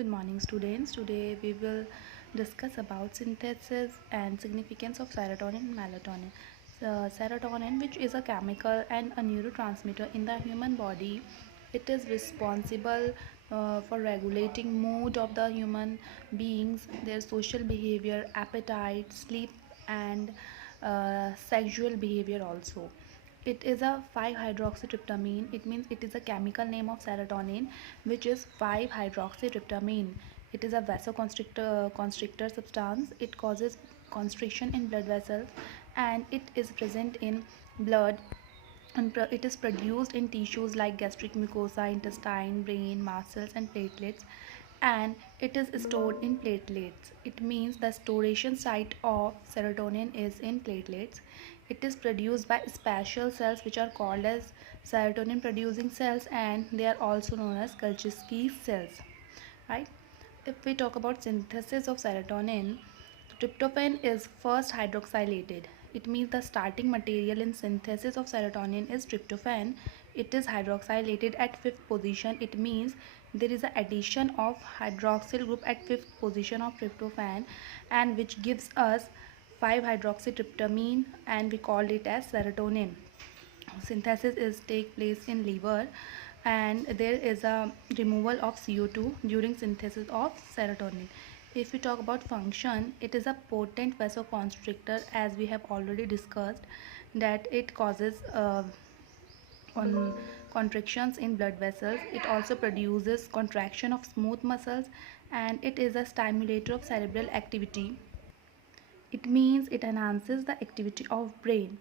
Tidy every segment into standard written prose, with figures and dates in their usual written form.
Good morning, students. Today we will discuss about synthesis and significance of serotonin and melatonin. Serotonin, which is a chemical and a neurotransmitter in the human body, it is responsible for regulating mood of the human beings, their social behavior, appetite, sleep, and sexual behavior also. It is a 5-hydroxytryptamine. It means it is a chemical name of serotonin, which is 5-hydroxytryptamine. It is a vasoconstrictor substance. It causes constriction in blood vessels, and it is present in blood, and it is produced in tissues like gastric mucosa, intestine, brain, muscles, and platelets, and it is stored in platelets. It means the storation site of serotonin is in platelets. It is produced by special cells which are called as serotonin producing cells, and they are also known as Golgi cells, right? If we talk about synthesis of serotonin, tryptophan is first hydroxylated. It means the starting material in synthesis of serotonin is tryptophan. It is hydroxylated at fifth position. It means there is an addition of hydroxyl group at fifth position of tryptophan, and which gives us 5-hydroxytryptamine, and we called it as serotonin. Synthesis is take place in liver, and there is a removal of CO2 during synthesis of serotonin. If we talk about function, it is a potent vasoconstrictor, as we have already discussed that it causes on contractions in blood vessels. It also produces contraction of smooth muscles, and it is a stimulator of cerebral activity. It means it enhances the activity of brain.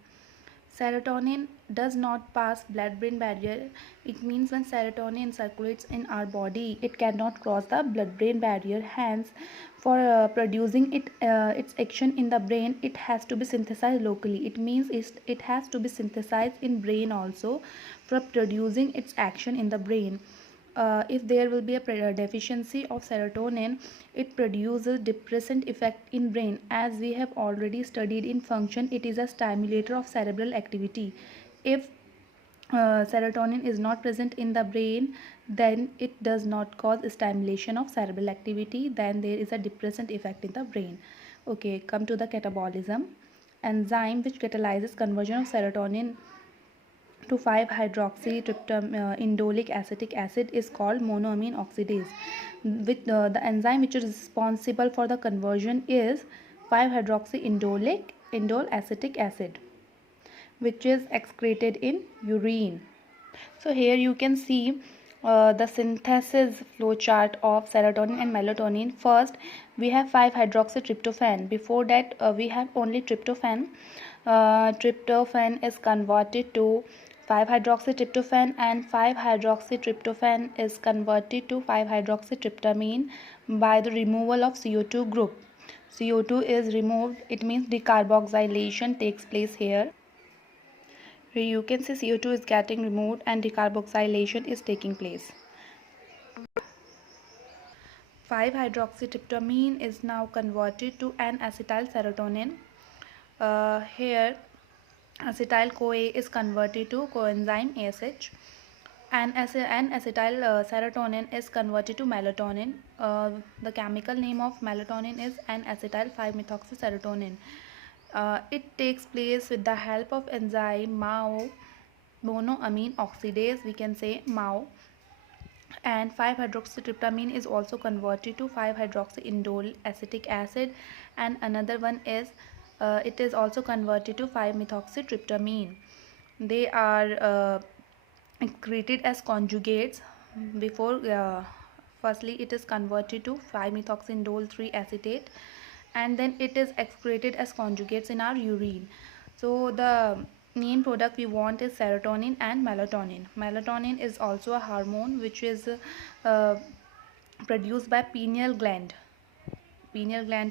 Serotonin does not pass blood-brain barrier. It means when serotonin circulates in our body, it cannot cross the blood-brain barrier. Hence, for producing its action in the brain, it has to be synthesized locally. It means it has to be synthesized in brain also for producing its action in the brain. If there will be a deficiency of serotonin, it produces depressant effect in brain. As we have already studied in function, it is a stimulator of cerebral activity. If serotonin is not present in the brain, then it does not cause stimulation of cerebral activity, then there is a depressant effect in the brain. Okay, come to the catabolism. Enzyme which catalyzes conversion of serotonin to 5-hydroxytryptamine acetic acid is called monoamine oxidase. With the enzyme which is responsible for the conversion is 5-hydroxyindole acetic acid, which is excreted in urine. So here you can see the synthesis flow chart of serotonin and melatonin. First, we have 5-hydroxytryptophan. Before that, we have only tryptophan. Tryptophan is converted to 5-hydroxytryptophan, and 5-hydroxytryptophan is converted to 5-hydroxytryptamine by the removal of CO2 group. CO2 is removed. It means decarboxylation takes place here. Here you can see CO2 is getting removed and decarboxylation is taking place. 5-hydroxytryptamine is now converted to an acetyl serotonin. Here acetyl-CoA is converted to coenzyme ASH, and acetyl serotonin is converted to melatonin. The chemical name of melatonin is an acetyl 5-methoxyserotonin. It takes place with the help of enzyme MAO, monoamine oxidase, we can say MAO, and 5-hydroxytryptamine is also converted to 5-hydroxyindole acetic acid, and another one is it is also converted to 5-methoxytryptamine. They are excreted as conjugates. Before firstly it is converted to 5-methoxyindole 3 acetate, and then it is excreted as conjugates in our urine. So the main product we want is serotonin and melatonin. Melatonin is also a hormone which is uh, produced by pineal gland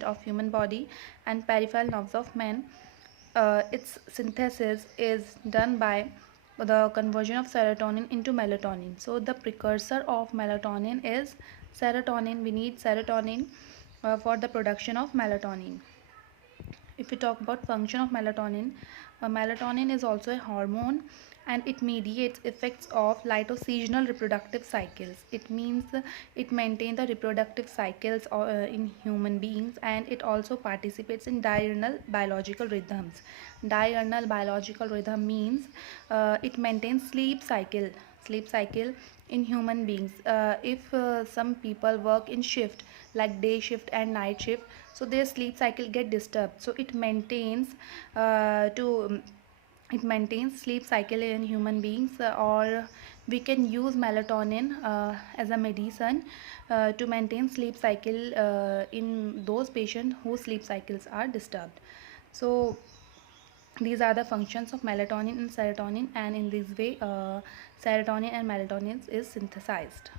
of human body and peripheral nerves of man. Its synthesis is done by the conversion of serotonin into melatonin. So the precursor of melatonin is serotonin. We need serotonin for the production of melatonin. If we talk about function of melatonin, melatonin is also a hormone, and it mediates effects of lysosomal reproductive cycles. It means it maintains the reproductive cycles in human beings, and it also participates in diurnal biological rhythms. Diurnal biological rhythm means it maintains sleep cycle in human beings. If some people work in shift like day shift and night shift, so their sleep cycle get disturbed, so to it maintains sleep cycle in human beings. Or we can use melatonin as a medicine to maintain sleep cycle in those patients whose sleep cycles are disturbed. So these are the functions of melatonin and serotonin, and in this way serotonin and melatonin is synthesized.